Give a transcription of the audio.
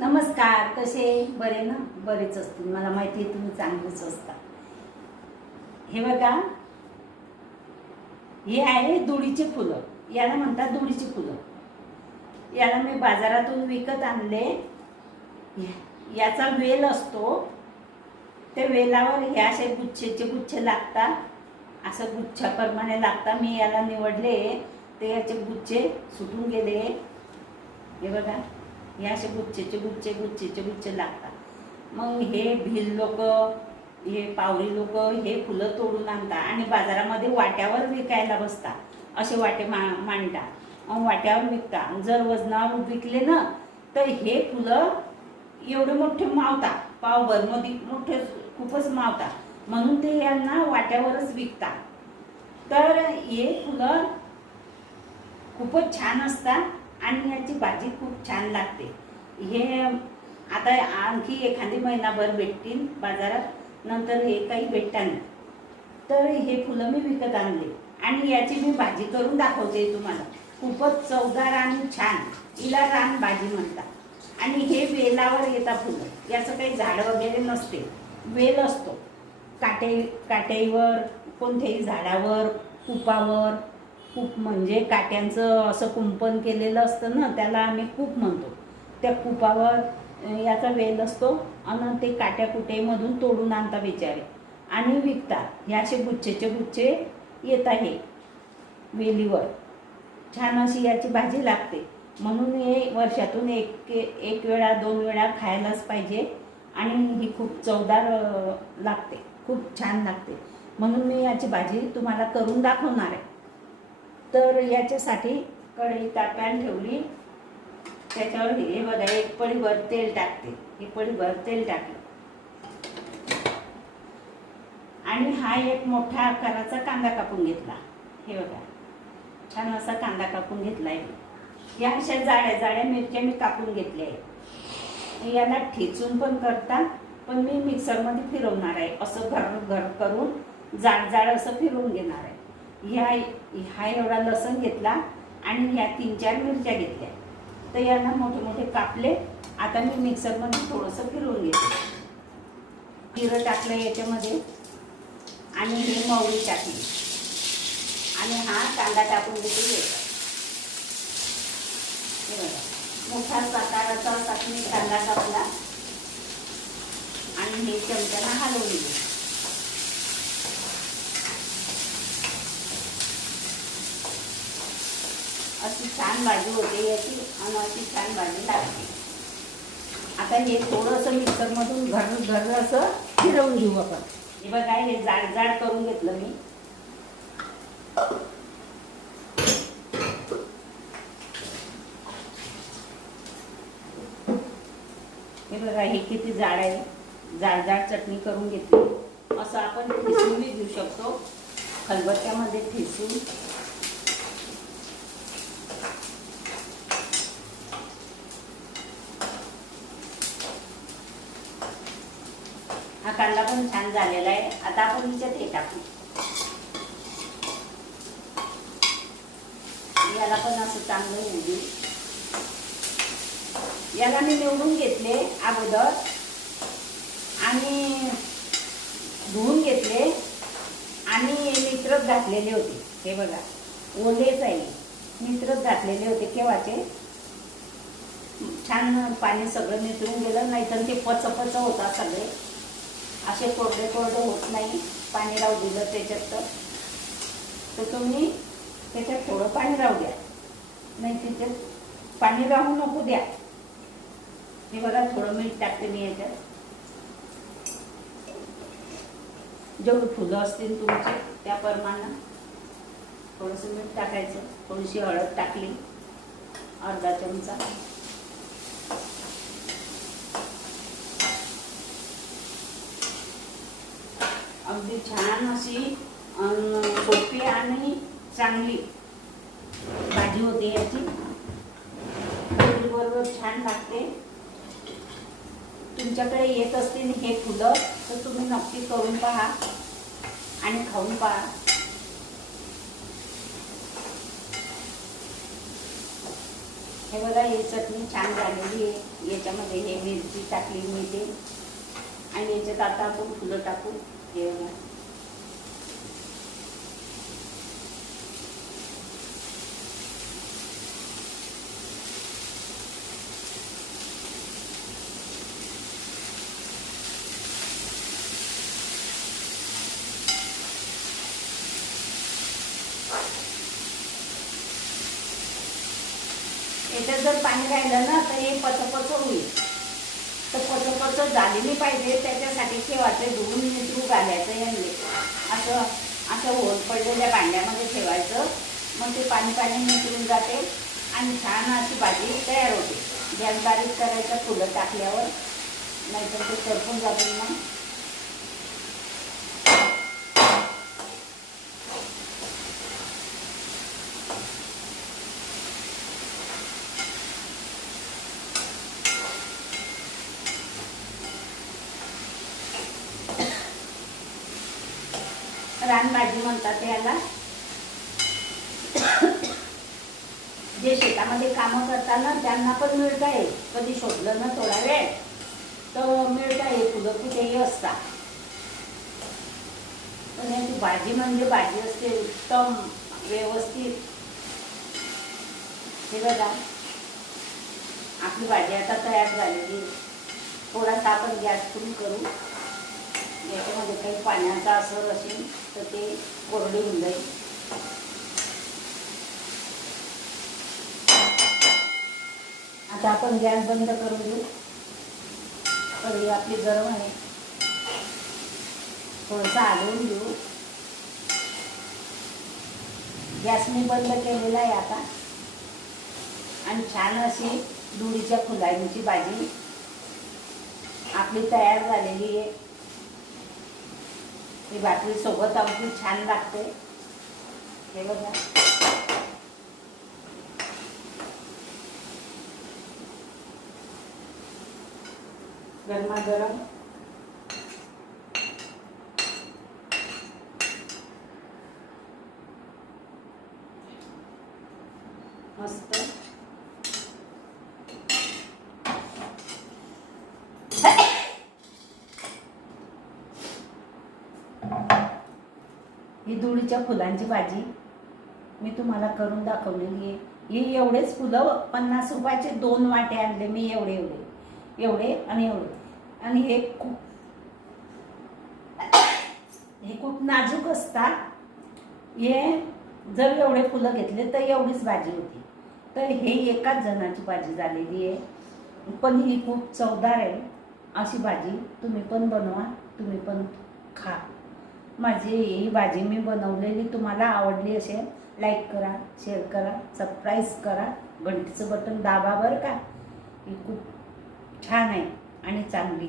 नमस्कार, कसे बरे ना? बरेच असतील, मला माहिती आहे तुम्ही चांगलेच असता. हे बघा, हे आहे दुडीचे फुलं. याला म्हणतात दुडीची फुलं. याला मी बाजारातून विकत आणले. याचा वेल असतो, त्या वेलावर हे असे गुच्छेचे गुच्छे लागतात, असं गुच्छाप्रमाणे लागतात. मी याला निवडले, ते याचे गुच्छे सुटून गेले. हे बघा, हे असे गुच्छेचे गुच्छे लागतात. मग हे भिल लोक, हे पावरी लोक हे फुलं तोडून आणतात आणि बाजारामध्ये वाट्यावर विकायला बसतात. असे वाटे मांडतात, मग वाट्यावर विकतात. जर वजनावर विकले ना तर हे फुलं एवढे मोठे मावतात, पावभर मध्ये मोठे खूपच मावतात, म्हणून ते यांना वाट्यावरच विकतात. तर हे फुलं खूपच छान असतात आणि याची भाजी खूप छान लागते. हे आता आणखी एखादी महिनाभर भेटतील बाजारात, नंतर हे काही भेटणार नाही. तर हे फुलं मी विकत आणले आणि याची मी भाजी करून दाखवते तुम्हाला. खूपच चवदार आणि छान, हिला रान भाजी म्हणतात. आणि हे वेलावर येतात फुलं. याचं काही झाड वगैरे नसते, वेल असतो. काटेवर, कोणत्याही झाडावर, कुपावर. कूप म्हणजे काट्यांचं असं कुंपण केलेलं असतं ना, त्याला आम्ही कूप म्हणतो. त्या कुपावर याचा वेल असतो आणि ते काट्याकुटेमधून तोडून आणतात बिचारे आणि विकतात. हे असे गुच्छेचे गुच्छे येत आहे वेलीवर. छान अशी याची भाजी लागते, म्हणून हे वर्षातून एक वेळा 2 वेळा खायलाच पाहिजे. आणि ही खूप चवदार लागते, खूप छान लागते, म्हणून मी याची भाजी तुम्हाला करून दाखवणार आहे. तर याच्यासाठी कढई तापवायला ठेवली, त्याच्यावर हे बघा, एक पळीभर तेल टाकते. हे पळीभर तेल टाकलं आणि हा एक मोठा आकाराचा कांदा कापून घेतला. हे बघा, छान असा कांदा कापून घेतलाय. या अशा जाड्या मिरच्या मी कापून घेतल्या आहेत. याला ठेचून पण करतात, पण मी मिक्सरमध्ये फिरवणार आहे. असं घर करून जाड असं फिरवून घेणार आहे. हा एवढा लसूण घेतला आणि ह्या 3-4 मिरच्या घेतल्या. तर यांना मोठे कापले. आता मी मिक्सरमध्ये थोडंसं फिरवून घेते. जिरं टाकलं याच्यामध्ये आणि हे मोहरी टाकली आणि हा कांदा टाकून घेते. हे बघा, मोठा साताराचा असा मी कांदा कापला आणि हे चमच्याला हलवून घेते. अशी छान भाजी होते याची आणि अशी छान भाजी लागते. आता हे थोडंसं मिक्सरमधून घर असं फिरवून घेऊ आपण. हे बघा, हे जाड करून घेतलं मी. हे बघा, हे किती जाड आहे. जाड चटणी करून घेतली. असं आपण ठेचून घेऊ शकतो, खलबत्त्यामध्ये ठेचून. हा कांदा पण छान झालेला आहे. आता आपण हिच्यात हे टाकू. याला पण असं चांगलं होऊ देऊ. याला मी निवडून घेतले अगोदर आणि धुवून घेतले आणि नित्रत घातलेले होते. हे बघा, ओलेच आहे, नित्रत घातलेले होते केव्हाचे. छान पाणी सगळं नितरून गेलं, नाहीतर ते पच होतात सगळे. असे कोरडे होत नाही पाणी राहू दिलं त्याच्यात. तर तुम्ही त्याच्यात थोडं पाणी राहू द्या, नाही तिथे पाणी राहू नको द्या. हे बघा, थोडं मीठ टाकते मी याच्यात. जेवढी फुलं असतील तुमची त्याप्रमाणे थोडंसं मीठ टाकायचं. थोडीशी हळद टाकली, अर्धा चमचा. अगदी छान अशी सोपी आणि चांगली भाजी होते याची. बरोबर छान लागते. तुमच्याकडे येत असतील हे फुलं तर तुम्ही नक्की करून पहा आणि खाऊन पहा. हे बघा, ही चटणी छान झालेली आहे. याच्यामध्ये हे मिरची टाकली मी ते, आणि याच्यात आता आपण फुलं टाकू. हे बघा, याच्यात जर पाणी राहिलं ना तर हे पचपच होईल. तर पचपच झाली नाही पाहिजे, त्याच्यासाठी ठेवायचे, धुवून नितरू घालायचं यांनी. असं असं होल पडलेल्या भांड्यामध्ये ठेवायचं. मग ते पाणी पाणी नितरून जाते आणि छान अशी भाजी तयार होते. गॅस बारीक करायचं फुलं टाकल्यावर, नाहीतर ते करपून जातील मग. रानभाजी म्हणतात याला. जे शेतामध्ये कामं करताना त्यांना पण मिळत आहे. कधी शोधलं ना थोडा वेळ तर मिळत आहे. फुलं कुठेही असतात. पण याची भाजी म्हणजे भाजी असते, उत्तम व्यवस्थित. हे बघा, आपली भाजी आता तयार झालेली. थोडासा आपण गॅस कमी करू. याच्यामध्ये काही पाण्याचा असर असेल तर ते कोरडी होऊन जाईल. आता आपण गॅस बंद करून देऊ. कढई आपली गरम आहे. थोडंसं हलवून घेऊ. गॅस मी बंद केलेला आहे आता. आणि छान अशी दुडीच्या फुलांची भाजी आपली तयार झालेली आहे. ही भाकरी सोबत आमची छान लागते. हे बघा, गरमागरम. मस्त. ही दुडीच्या फुलांची भाजी मी तुम्हाला करून दाखवलेली आहे. ही एवढेच फुलं 50 रुपयाचे 2 वाटे आणले मी. एवढे एवढे एवढे आणि एवढे. आणि हे खूप नाजूक असतात. हे जर एवढे फुलं घेतले तर एवढीच भाजी होती. तर हे एकाच जणाची भाजी झालेली आहे. पण ही खूप चवदार आहे. अशी भाजी तुम्ही पण बनवा, तुम्ही पण खा. माझी ही भाजी मी बनवलेली तुम्हाला आवडली असेल, लाईक करा, शेअर करा, सबस्क्राईब करा, घंटीचं बटन दाबा बरं का. ही खूप छान आहे आणि चांगली.